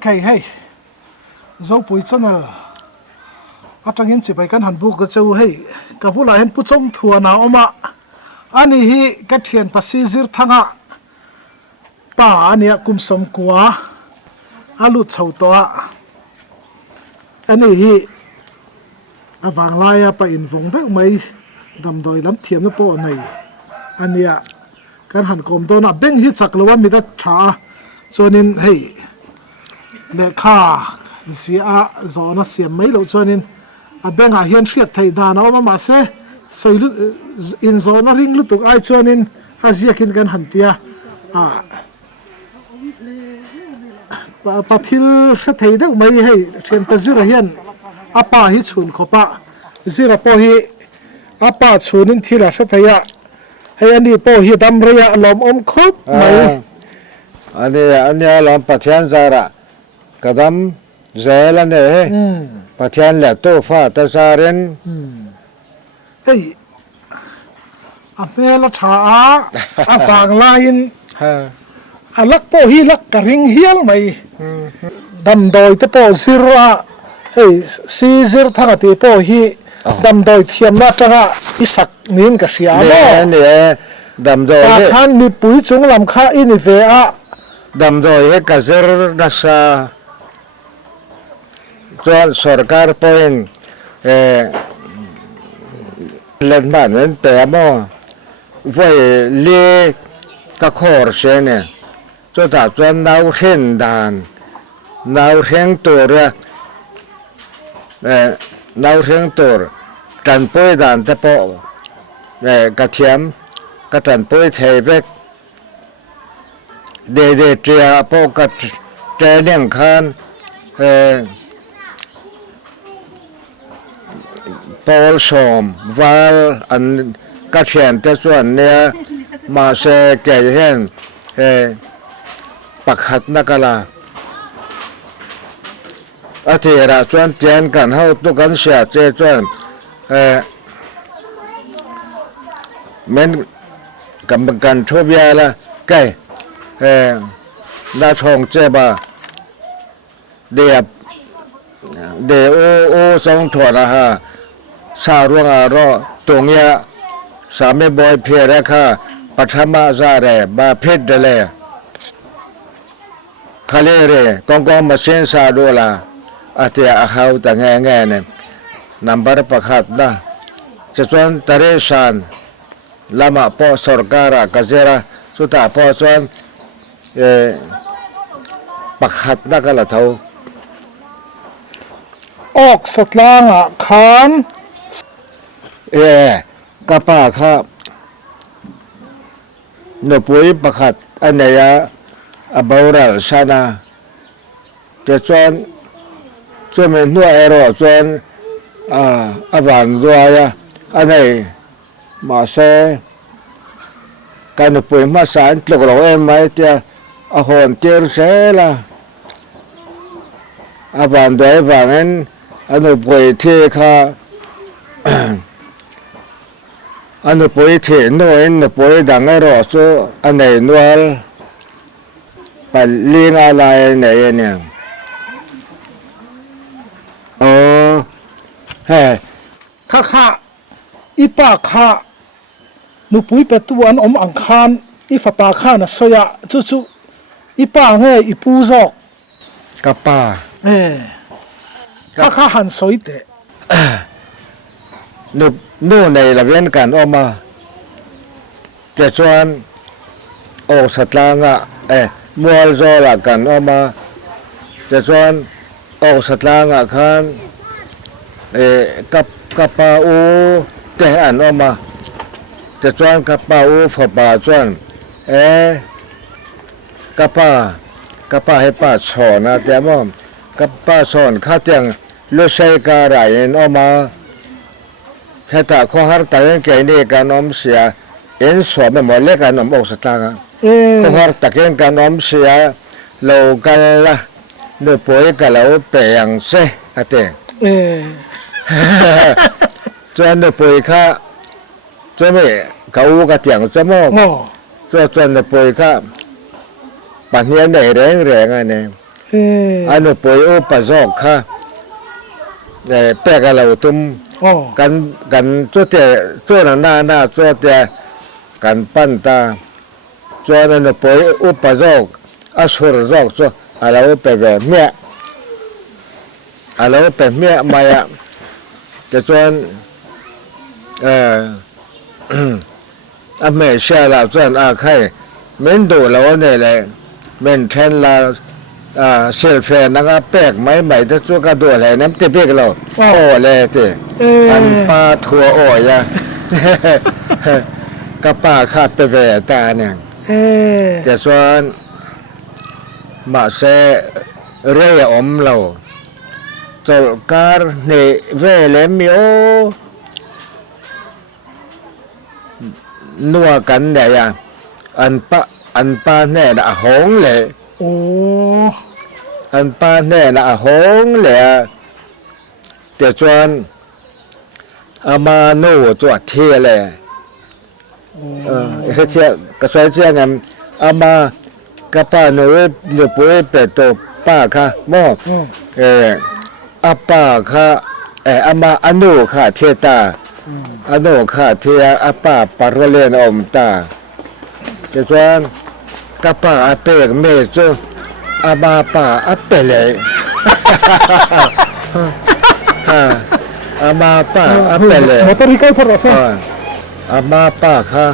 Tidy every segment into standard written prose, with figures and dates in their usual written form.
cái hey dấu bụi chân à ở trong những chỉ bài căn hàn bu cái châu hey cái bu lại hẹn pu trong thua nào mà anh hi cái thiền pasi zir thang à pa anh kum som qua alu chầu to anh hi vàng lai pa in vong thế mấy đầm đồi lắm thiềm nó po này anh cái hàn com đó na beng hi chak lo mi da tha cho nên hey le kha zia zo na siam mai lo cho nên beng a hian thiat thei da na ma se soi lu in zo na ring lu tuk ai cho nên azia kin kan han tia pathil se thei deuh mai hey thian pa zira hian apa hi chhun khopa zira po hi apa chunin thila se theia hey ani po hi dam ria lom om khop mai anh làm pathian zara kadam zela ne pathian le to fa ta zaren hey apela tha a fang lain alak po hi lak karing hial mai dam doi te po zira hey si zir thanga te po hi đầm đồi thiềm na trăng isak nín cả xia đó nè đầm đồi ta khan mi bụi chúng làm khá in về đầm đồi hết cả giờ đã sa cho सरकार point lên bản nên bé mò vậy li các khổ xe nè cho ta cho nấu khen đàn nấu khen tổ ra nấu khen tổ trần bôi đàn ta bộ cà thiếm cà trần bôi thề vết để chia bộ cà trẻ niên khan Paul Som Val anh cà thiền ta chuẩn nè mà sẽ kể hiện bạc hạt na kala thì là chuẩn tiền cần hậu tu cần sửa chế chuẩn mình cầm cần thua bia là cái đã trồng chế bà để ô sông thuở là ha sa ruộng à ro tung ya sa me boy phê ra kha pathama ra re ba phết de le khale re kong mà sen sa do la atia hau ta nghe ne number pakhat na chon tare san lama po sarkara kazera suta po chon pakhat na kala thau ok satlanga khan kapa kha no pui pakhat anaya abaural sana te chon mình nuôi ero chọn vàng rồi anh này mà sẽ cái nụ bưởi mà sáng lúc đó em mấy tia hồn tiêu sẽ là vàng đấy vàng anh nụ bưởi thì kha anh nụ bưởi thì nuôi nụ bưởi đằng ấy rồi số anh này nuôi phải liên lại này nè kha ipa kha nu pui pe tu an ang khan ifa pa kha na soya chu ipa nge ipu zok kapa kha han soi te nu này là viên cản mà để cho ô sạt lang mua do là cản mà để cho ô sạt lang khan kapa u te an mà te chuan kapa u pha pa chuan kapa he pa chhona te mo kapa chhon kha tiang lo sei ka rai en mà heta kho har ta ke ni ka nom sia en so me mo le ka nom ok satanga kho har ta ken ka nom sia lo kal la no poi ka lo pe yang se ate cho nên bồi kha cho mẹ cậu cả tiếng cho mò cho nên bồi kha bản nhiên này rèn rèn này nè เออ อันนู้นป่วยอุปสรรคค่ะแปลกเราตุ้ม อ๋อ กันตัวหน้าตัวแต่กันปั้นตาตัวนั้นป่วยอุปสรรคอสุรสรรคตัวเราเป็นแบบเมียเราเป็นเมียมาอ่ะจะชวนอเมริกาเราชวนอาใครเม้นดูเราเนี่ยเลยเม้นแทนเราเซลฟ์นักแปลกไม่ใหม่ถ้าตัวกระโดดอะไรน้ำเตะเปียกเราโอ้เลยเตะ เออ อันปลาทัวโอ้ยะกระป่าขาดไปแหวตาเนี่ย เออ จะชวนมาเสเรียอมเราจลการเนเวเลมิโอนัวกันเนี่ยอันปาแน่ละหงเลย โอ้ อันปาแน่ละหงเลยจะชวนอามาโน่ตัวเทียเลยเขาเชื่อกระสอยเชื่อไงอามากับป้าหนูปุ้ยเป็ดโตป้าค่ะหม้ออาป้าค่ะอามาอนุค่ะเทตาอนุค่ะเทียอาป้าปารเลนอมตาจะชวนกับป้าอาเปกเมซุอามาป้าอาเปเลยอามาป้าอาเปเลย motorikal perasa ama pa kha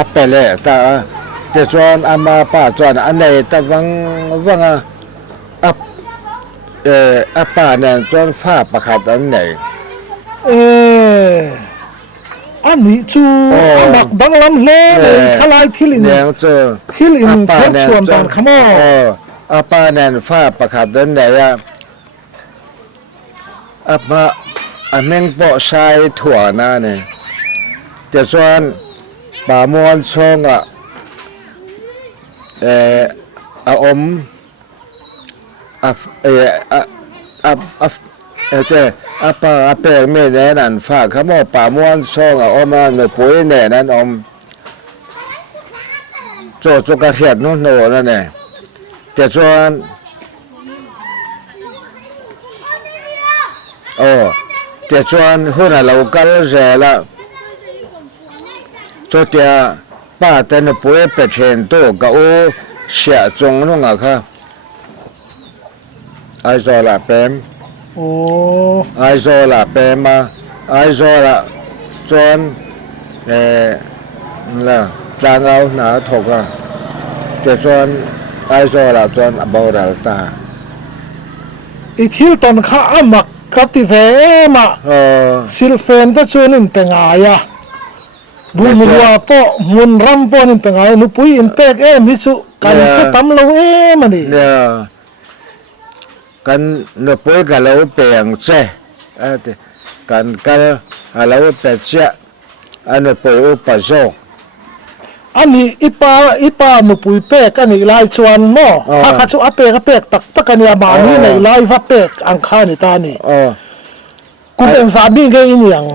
apele ta te chuan ama pa chuan anei ta wanga ap apa nen chuan fa pakhat an nei เอออันนี้จูอามักดังลำเล่เลยขลายที่ลิน neng chu ที่ลินเชิดชวนตอนขโมย apa nen fa pakhat an nei ya apa ameng po sai thua na ne te chuanป่ามวนชงอาอมเจอาปาอาเปกเมแน่นั่นฝากขโมยป่ามวนชงอมในปุ๋ยแน่นั่นอมโจจุกระเทียดนู่นโน่นั่นแน่แต่ส่วนแต่ส่วนหุ่นเรากันเสียละตัวเดียป้าแต่นป่วยเป็ดเชนโตก็โอเสียจงนู่นอ่ะค่ะไอโซล่าเป็น โอ้ ไอโซล่าเป็นมาไอโซล่าจนล่ะจางเอาหนาถกอ่ะแต่จนไอโซล่าจนอบอราตา อีทิลตอนข้าอามักกับติเฟมาซิลเฟนก็ชวนนินเป็นไงอะบุญรัวปอมุนรำปอนินเป็นไงนุปุยอินเป็กมิสุกันก็ตำเรามันนี่ เนี่ยกันนป่วยกันเราเปลี่ยนเสียกันเราเปลี่ยนเสียอันนป่วยอุปสรรค อันนี้อีปานุปุยเป็กอันนี้ลายชวนหม้อถ้าข้าชูอาเป็กตักกันเนี่ยมานี่ในลายฟ้าเป็กอังคารนี่ตานี่กุมเองสามีไงอีนี่ยัง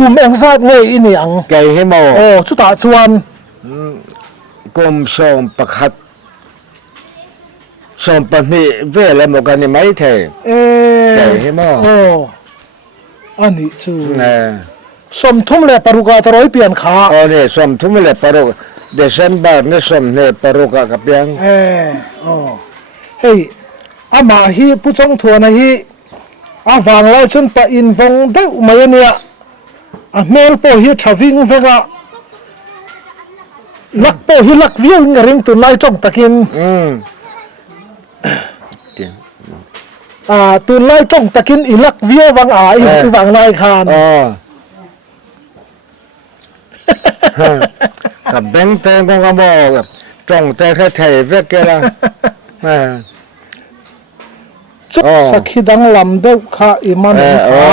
กุมเองสาดไงอีนี่ยัง ไก่ให้หมอ โอ้ชุดตาชวน กรมส่งประคัดส่งปนิเวลาหมกันนี่ไม่เท่ไก่ให้หมอ โอ้อันนี้ชู เนี่ย สมทุ่มเลยปรุกาตรอยเปลี่ยนขา เนี่ยสมทุ่มเลยปรุกเดซันบาร์เนี่ยสมเนี่ยปรุกกับยัง โอ้เฮ้ยอามาฮีผู้ชงทัวนะฮีอาฟังเราชนปะอินฟงเด้อมาเนี่ยเมลโปฮีทราฟิงเฟกะลักโปฮีลักเวียงริงตุนไล่จ้องตะกินตุนไล่จ้องตะกินอีลักเวียวังอีวังไล่คานกับแบงค์เต็มก็บอกจ้องแต่แค่ไทยเวกละจุดสักขีดังลำเด็กข้าอิมันข้า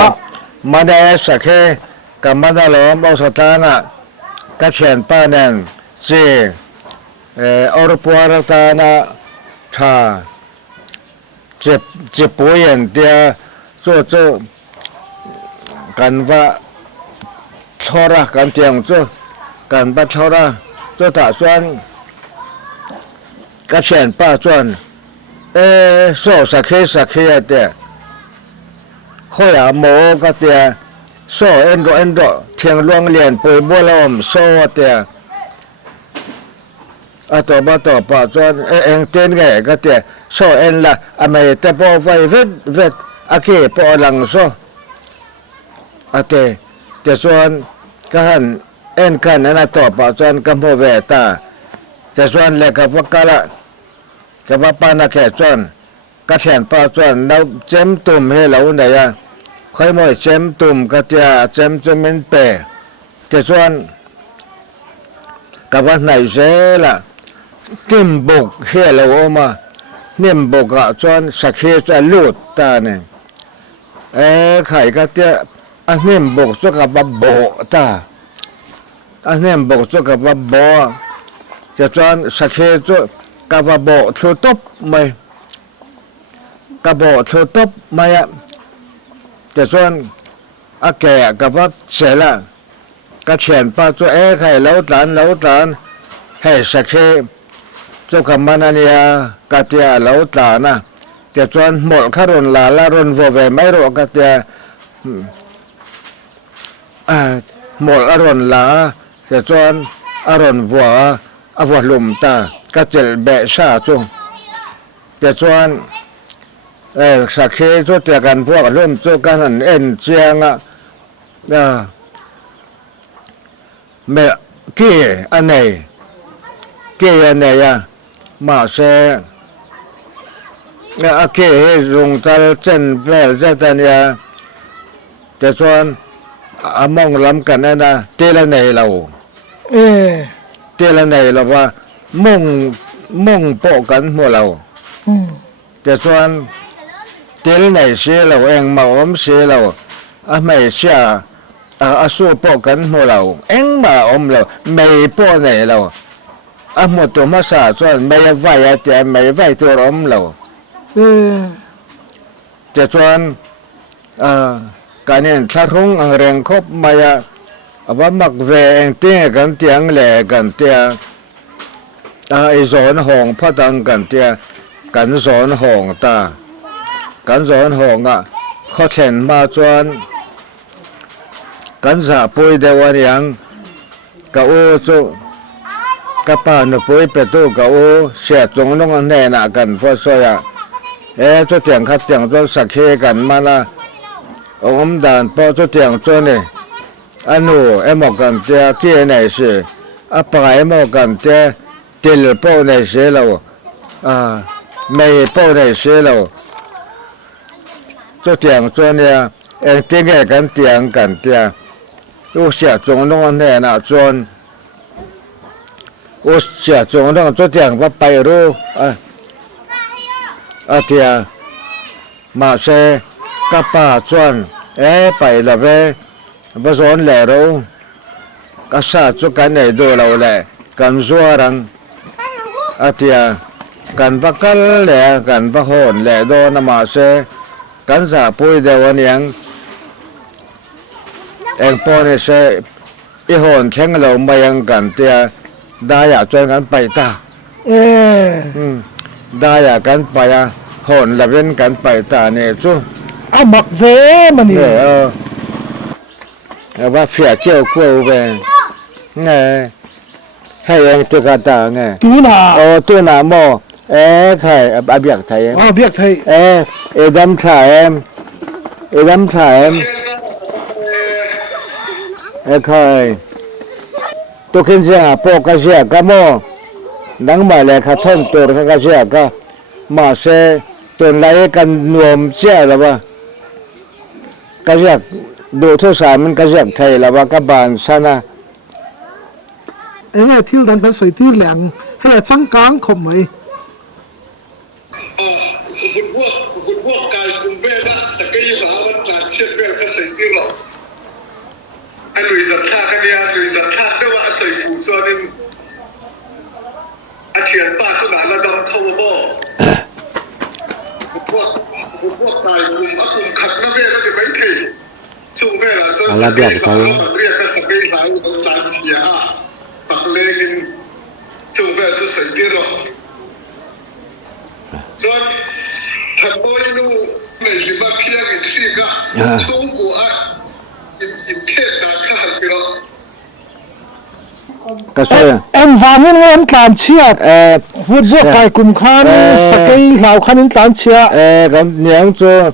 มาได้สักแค่กับมาได้หลอมเอาสถานะก็เขียนป้านั่นสิอรปวารตานะท่าเจ็บป่วยเดียโจกันว่าชอระกันเจียงกันบัดชอระตัวตาส่วนก็เขียนป้าส่วน โซสักเคเตะข้อยโมก็เตะโซเอ็นโดเทียงลวงเลียนปุยบัวลมโซเตะต่อปะจนเองเต้นไงก็เตะโซเอ็นละอเมริกาพอไฟเวทอาเคปอลังโซเตะส่วนกันเอ็นกันนั่นต่อปะจนกัมพูเวตาแต่ส่วนเล็กกับพวกกะละกับว่าปานาแค่จนก็แขนปะจนเราเจมตุ่มให้เราเนี่ยค่อยมวยเจมตุ่มก็จะเจมจนเป็นเปะแต่ส่วนกับว่าไหนเสียละติมบุกเฮเราออกมานิ่มบุกอ่ะจนสักเฮจะลุดตาเนี่ยไข่ก็จะอันนิ่มบุกจะกับว่าโบตาอันนิ่มบุกจะกับว่าโบจะจนสักเฮจะกับว่าโบทุตบไม่กับโบทุตบไม่อะจะจนอาแก่กับว่าเสียละก็เขียนป้าตัวไข่แล้วหลานให้สักเฮเจ้าคำมันเนี่ยกะเตียเหลาตานะแต่จวนหมดขรุนลาละรุนโวเวไม่รู้กะเตียหมดอรุณลาแต่จวนอรุณวัวอวัวลุมตากะเจลเบะชาจุงแต่จวนสักเคจุดเตียกันพวกรุ่มจุกันเอ็นเจียงอ่ะเมกี้อันไหนกี้อันไหนอ่ะมาเสอาเกลงตาเจนแปลเจตันยาแต่ส่วนมองล้ำกันนะเตละไหนเราเตละไหนเราว่ามุ่งโปกันหมดเราแต่ส่วนเตละไหนเสียเราเองมาอมเสียเราไม่เสียสู้โปกันหมดเราเองมาอมเราไม่โปไหนเราหมดตัวมาสาส่วนไม่ไหวแต่ไม่ไหวตัวอมเราแต่ส่วนการเนี่ยถ้ารุ่งอังเรงครบมาว่ามักเวงเตี้ยกันเตียงแหล่กันเตียไอสอนห้องพระตังกันเตียกันสอนห้องตากันสอนห้องเขาเข็นมาจวนกันสาปุยเดวันยังกะโอจุกะปานุปุยเปตูกะโอเสียจงน้องแน่นากันพอสอยตัวเตียงขัดเตียงตัวสักเคกันมาละองค์ดานพอตัวเตียงตัวนี่อันนู้หมอกกันเตียที่ไหนสิปลายหมอกกันเตียติลโป้ในเสียเราไม่โป้ในเสียเราตัวเตียงตัวเนี่ยเตียงแก่กันเตียงกันเตียลูกเสียจงน้องแน่นาจนอุเสียจงน้องตัวเตียงว่าไปรู้เตียมาเสกับป่าจวนไปละเวบสอนแหล่เราก็สาจุกันในดูเราแหละกันซัวรังเตียกันพักกันแหล่กันพักโหนแหล่โดนมาเสกันสาปุยเดวันยังเองปอนเสอีโหนแข่งเรามายังกันเตียได้อยากจวนกันไปตาได้อยากกันไปโหนละเว้นกันไปตาเนี่ยจูหมักเวมันนี่ว่าเสียเจ้ากู้ไปไงให้เองตัวกาตาไงตูน่ะตัวหนาโมใครเบียกไทยเบียกไทยดำชายดำชายใครตัวขึ้นเสียปกเสียก็โมนังมาเลยขัดท่อนตัวก็เสียก็มาเสตัวไหลกันนวมเสียหรือว่ากระเสียดูทุกสายมันกระเสียไทยแล้วว่ากบาลชนะที่ดันกันสวยที่แหลงให้สังกางขมไหมคุณพวกกายคุณเวนะสกัยมหาวันจากเชียงเวลก็ใส่ที่หรอกไอ้ลุยสัทธากันเนี่ยลุยสัทธาได้ว่าใส่ฝูส่วนนึงอาเขียนป้าขนาดระดับเท่าบ่คุณพวกกายคุณขัดนักเวทจะไม่ถี่ช่วงเวลาจนสกัยมหาวันเรียกก็สกัยมหาวันจานเสียปักเลกินช่วงเวลาจะใส่ที่หรอกส่วน ทางโน้นนู่นในสิมาเพียงอีกสิกะช่วงกูอ่ะอินเทศการข้าไปแล้ว ก็ใช่ em vàng nên em làm chia vượt vượt cái cùng khăn sake lao khăn nên làm chia 咁樣做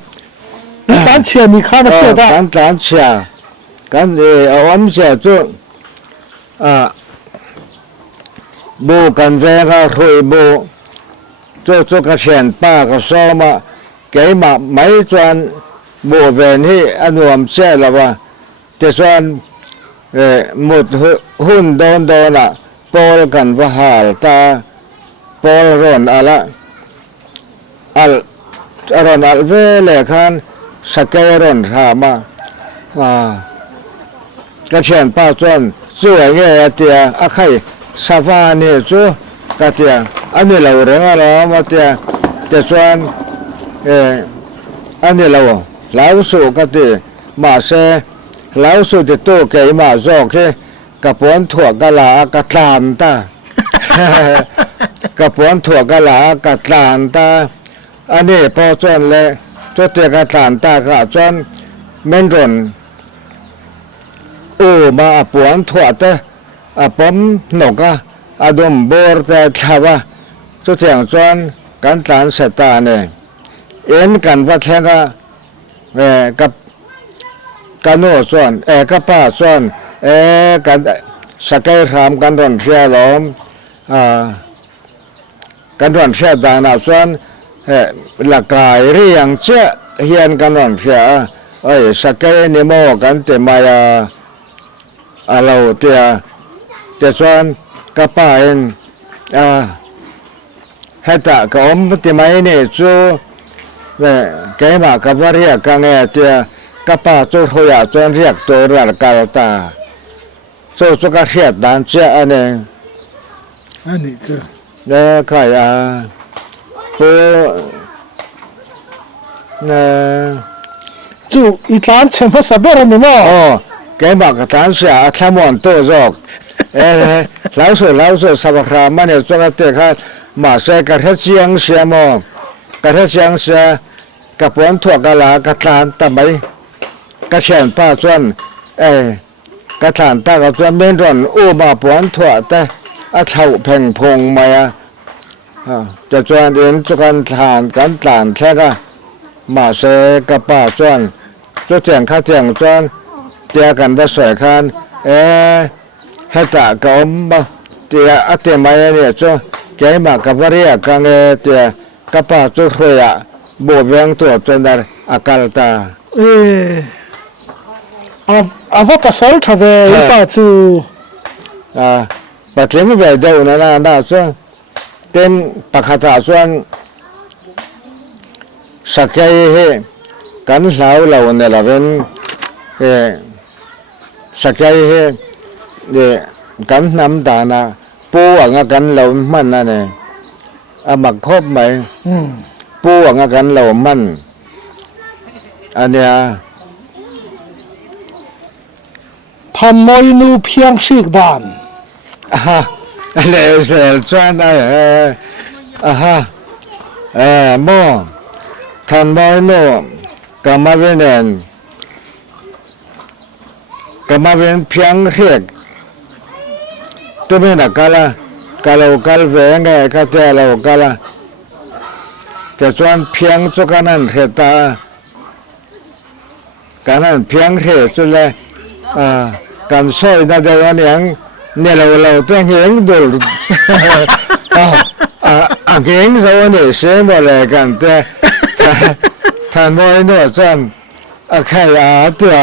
làm chia你看得出的咁賺錢咁我們就做冇กันแวก็คุย做個錢巴個數嘛幾嘛每轉冇เป็นที่อันรวมเสียแล้วว่าจะส่วนหมดหุ้นโดนละโปลกันว่าหาตาโปลร้อนอะไรร้อนเวลคันสเกลร้อนหามาก็เช่นป้าจวนสวยเงี้ยเตียอะใครซาฟานี่จูก็เตียอันนี้เราเรื่องอะไรมาเตียจะส่วนอันนี้เราสู้ก็เตียมาเสเราสุดตัวเกยมาจอกกับปวนถั่วกะลากะตานตากับปวนถั่วกะลากะตานตาอันนี้พอจนเลยตัวเตียกะตานตาก็จนเม่นรนมาปวนถั่วเตผมหนกดมโบร์แต่ชาวะตัวเตียงจนกันตานเสตาเนี่ยเอ็นกันว่าแท้ก็กับกันโน่ส่วนกับป้าส่วนกันสเกลรามกันรอนเชียล้อมกันรอนเชียดานาส่วนหลักกายเรียงเจ้าเฮียนกันรอนเชียสเกลนิโมกันเตมายาเราเตียส่วนกับป้าเองให้ตะกับอมติไมเนี่ยจูแกมากับว่าเรียกกันเตียกับป้าจูหัวจนเรียกตัวรักกาลตาสุกเสียดานเจ้าเนี่ยอันนี้จ้ะใครผู้จู่อีหลานเชื่อมสับเบอร์นี่มั้งแกบอกกับท่านเสียแค่มอนตัวจอกแล้วสุดสับครามันเนี่ยจุกเตะข้ามาเสกกระเทียงเสียมอกระเทียงเสียกับปวนถั่วกะลากระทานตะไบกระเชียนป้าส่วนกระทานตากับส่วนเม่นร่อนมาปวนถั่วแต่เท่าแผงพงมาจะส่วนเอ็นจุกันทานกันตานแค่ก็มาเสกับป้าส่วนจุดเสียงข้าเสียงส่วนเตียกันได้สวยคันให้ตากอมเตียเตียมาเนี่ยจ้ะแกมากับว่าเรียกกันเตียกับป้าจุดหัวบวเวียงตัวจนได้อาการตาว่าภาษาทวีป้าจู่ปัจจุบันเดี๋ยวนั้นน่าจะเต็มปากตาส่วนสักยัยกันเราเนี่ยเราเป็นสักยัยเนี่ยกันน้ำตานะปูอ่ะกันเรามันนั่นเองมักคบไหมปูอ่ะกันเรามันอันเนี้ยทำไมนูเพียงสิกดานเลวเสียจวนโมทันบอยโนกำมาเป็นเพียงเรียกตัวไม่หนักกันละกาลกาลเวงไงก็เจาเรากาละแต่จวนเพียงจุกันนั้นเหตุการนั้นเพียงเหตุจุดเลยการช่วยนั่นเดี๋ยวนี้เนี่ยเราต้องเห็นดูเก่งสาวนี่เสียหมดเลยกันแต่ท่านบอกโน่จนใครตัว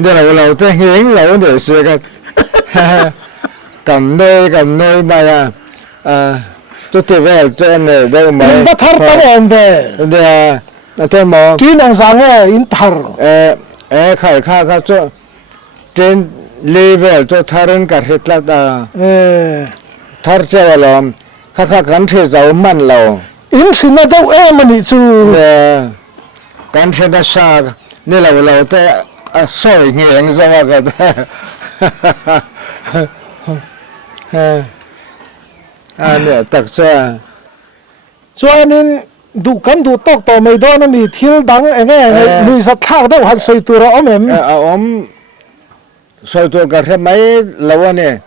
เนี่ยเราต้องเห็นเราเนี่ยเสียกันน้อยมาจุดที่เวลจนเนี่ยได้ไหมบัตรตั้งเองเด้เนี่ยแต่หมอที่นั่งสังอินทาร์ใครข้าจุดเจนเลเวลจุดทารุณกันเหตุละทาร์เจ้าลมข้ากันที่เรามันเราอินสินาเจ้ามันนี่จู่กันที่นักชานี่เราแต่สวยเงี้ยงสมัครกันอันนี้ตักเจ้าส่วนนี้ ดูกันดูตอกต่อไม่โดนนะมีทิลดังเองไงลุยสัตว์ทากได้หันสวยตัวเราเอ็ม om soi tu ka the mai lawa ne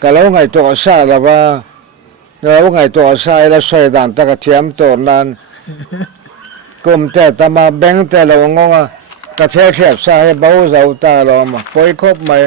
ka lo ngai to sa lawa lo ngai to sa la soi dan ta ka thiam to nan kum te ta ma beng te lo ngonga ka the thep sa he bau zau ta lo ma poi khop mai